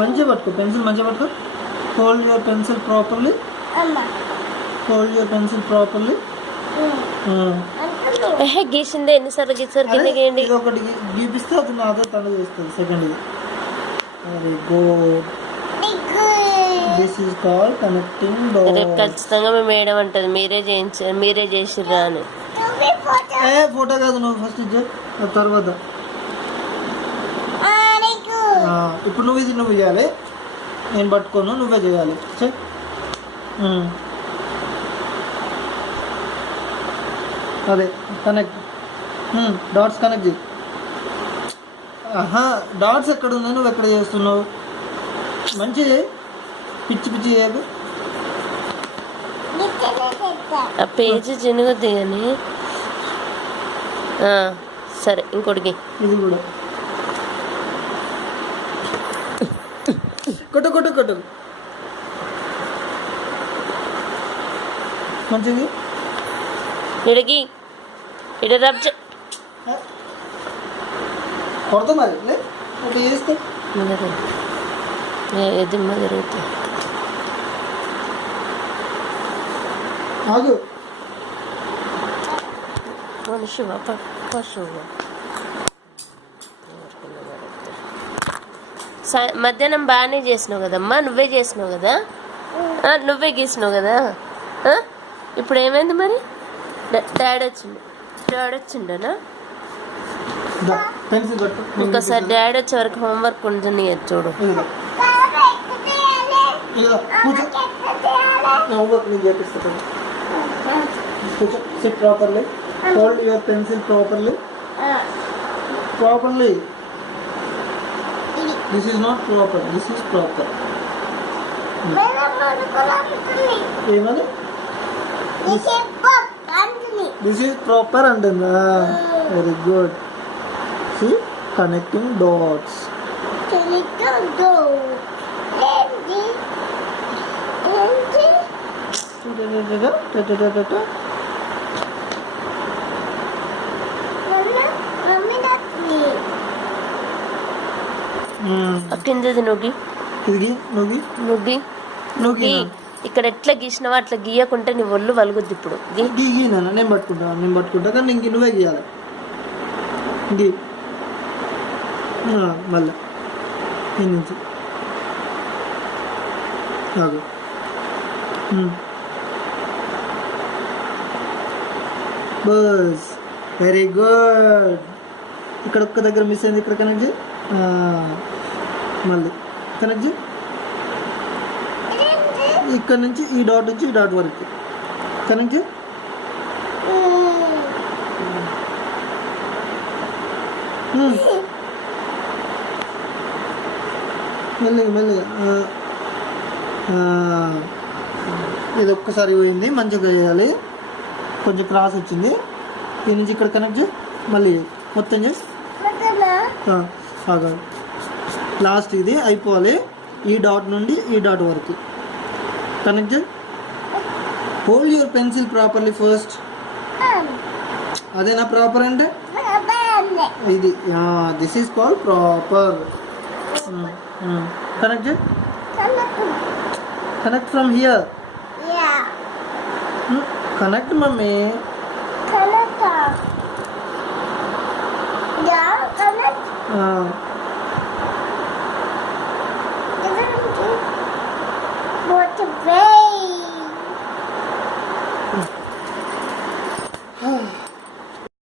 మంచిగా పట్టుకో, పెన్సిల్ మంచిగా పట్టుకో. Hold your pencil properly. Hold your pencil properly. గీసిందే ఎన్నిసార్లు గీసారు కింద గీయండి. ఇది ఒకటి గీపిస్తే అది నాతో తను చేస్తుంది. సెకండ్ ఇది. Very good. This is called connecting dots. రేపు ఖచ్చితంగా మేము వేయడం అంటది మీరే చేసిర్రా అని. ఫోటో కాదు, నువ్వు ఫస్ట్ ఇచ్చే తర్వాత. ఇప్పుడు నువ్వు ఇది నువ్వు చేయాలి, నేను పట్టుకోను, నువ్వే చేయాలి. అదే కనెక్ట్. డాట్స్ కనెక్ట్ చేయి. డాట్స్ ఎక్కడ ఉన్నాయి, నువ్వు ఎక్కడ చేస్తున్నావు? మంచిగా చేయి, పిచ్చి పిచ్చి చేయకు. ఆ పేజీ చిన్నగొద్ది కానీ. సరే ఇంకోటికి. ఇది కూడా కొట్టు కొట్టు కొట్టు. మంచిది. ఇడికి ఇడ రబ్ కొడతా మరి అట్లా చేస్తే దిమ్మ జరుగుతుంది. ఆగు. మనుషువా పశువు? మధ్యాహ్నం బాగానే చేసినావు కదమ్మా, నువ్వే చేసినావు కదా, నువ్వే గీసినావు కదా. ఇప్పుడు ఏమైంది మరి? డాడీ వచ్చిండనా? ఇంకోసారి డాడీ వచ్చే వరకు హోంవర్క్ ఉంటుంది చూడు. Sit properly. Hold your pencil properly. Properly. This is not proper. This is proper. ఏమని? This is proper and very good. See, connecting dots. కిందది నువ్వు నువ్వు ఇక్కడ ఎట్లా గీసినావో అట్లా గీయకుంటే నీ ఒళ్ళు వలుగుద్ది. ఇప్పుడు నేను పట్టుకుంటా కానీ ఇంక నువ్వే గీయాలి. గీ మళ్ళీ ఈ నుంచి బస్. Very good. ఇక్కడ ఒక్క దగ్గర మిస్ అయింది, ఇక్కడ కనెక్ట్ చేయి. మళ్ళీ కనెక్ట్ చేయి. ఇక్కడ నుంచి ఈ డాట్ నుంచి ఈ డాట్ వరకు కనెక్ట్ చేయి. మెల్లిగా మెల్లిగా. ఇది ఒక్కసారి పోయింది, మంచిగా చేయాలి. కొంచెం క్రాస్ వచ్చింది, దీని నుంచి ఇక్కడ కనెక్ట్ చేయి. మళ్ళీ మొత్తం చేయి. లాస్ట్ ఇది అయిపోవాలి. ఈ డాట్ నుండి ఈ డాట్ వరకు కనెక్ట్ చేయి. Hold your pencil properly first. అదేనా ప్రాపర్ అంటే? ఇది this is called proper. Connect చేయి. Connect from here. Connect mummy. What a way!